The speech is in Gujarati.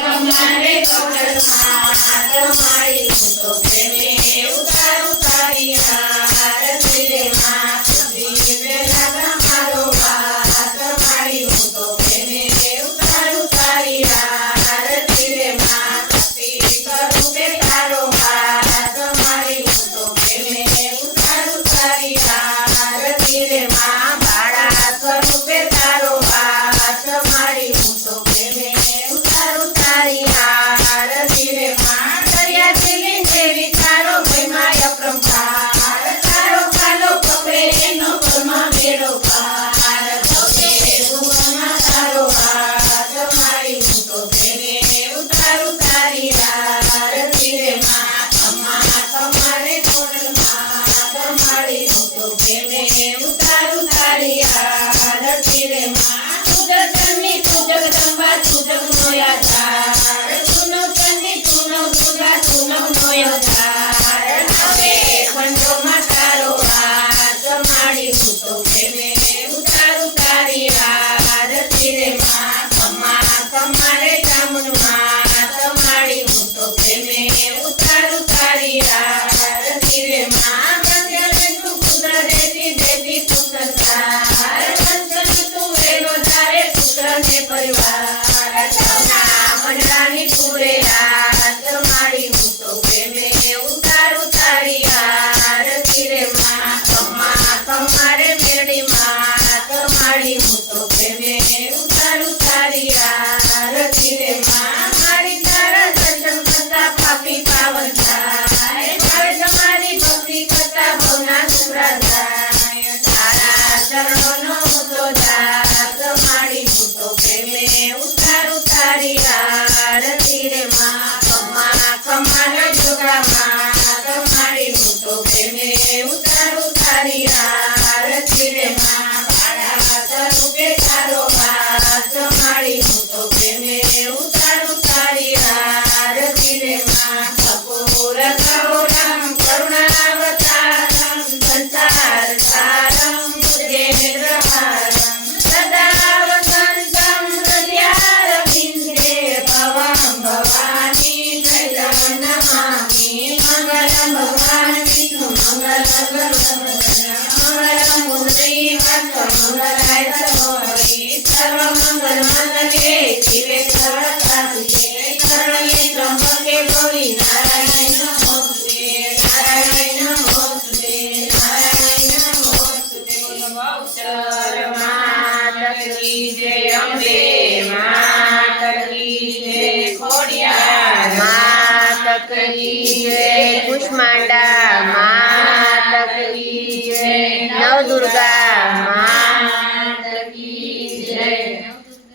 તમારે કોડરમાં તમારી હું તો પ્રેમે ઉતારું તારી આરતી રે માં સતી પેલા તમારો વાત મારી હું તો પ્રેમે ઉતારું તારી આરતી રે માં સતી કરું કે તારો વાત મારી હું તો પ્રેમે ઉતારું તારી આરતી રે માં બાળા કરું કે તારો વાત મારી હું તો પ્રેમે ઉતારું તારી આરતી રે માં દરિયા જેવી દેવી તારો મહિમા અપરંપાર તારો કાલો પકડે એનો પરમાં બેડો પાર ભવે ભુવનમાં તારો હાથ મારી હું તો પ્રેમે ઉતારું તારી આરતી રે માં તમારે કોડમાં તમારી હું તો પ્રેમે ઉતારું તારી આરતી રે માં તું જગતની તું જગદંબા તું જગનો આધાર તું નો ચંડી તું નો દુર્ગા તું નો આધાર નવે ખંડોમાં તારો હાથ મારી હું તો પ્રેમે ઉતારું તારી આરતી રે માં તમારે ચામુંડમાં તમારી હું તો પ્રેમે ઉતારું તારી આરતી રે માં બંધને તું કુદરતી દેવી તું સંસાર બંધન તું વેલો તારે પુત્રને પરિવાર સૌના મંડળાની પૂરે રાત મારી હું તો પ્રેમે ઉતારું તારી આરતી રે માં તમારે મેળી માં તમારી હું તો પ્રેમે ઉતારું તારી આરતી રે માં મારી તારા દર્શન કરતા પાપી પાવન થાય મારે તમારી ભક્તિ કરતા ભવના સુરા થાય તારા ચરણોનો તો દાસ મારી હું તો પ્રેમે ઉતારું તારી આરતી રે માં કમાના જોગામાં તમારી હું તો પ્રેમે ઉતારું તારી આરતી રે માં બાળા સ્વરૂપે તારો વાસ મારી હું તો પ્રેમે ઉતારું તારી આરતી રે માં કપૂર કરુણમ કરુણાવતારમ સંસાર સારમ ભુજેન્દ્રહારમ સદા વસંતમ હૃદયારવિંદે ભવં ભવાની ત્રૈલં નમામિ મંગલં ભગવાન વિષ્ણુ મંગલં મૂર્તિ મંગલાય સર્વહરિ સર્વમંગલ મંગલે શિવે સર્વસાધિકે શરણ્યે ત્ર્યંબકે ગૌરી નારાયણ નમોસ્તુતે નારાયણ નમોસ્તુતે નારાયણ નમોસ્તુતે ગૌચર માત કી જય અંબે માત કી જય ખોડિયાર માત કી જય કુષ્માંડા